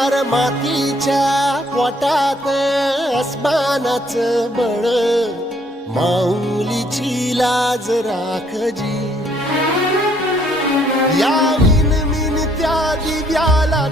मातीच्या पोटात अस्मानाचं बळ, माऊलीची लाज राखजी. या विनविन त्या दिव्याला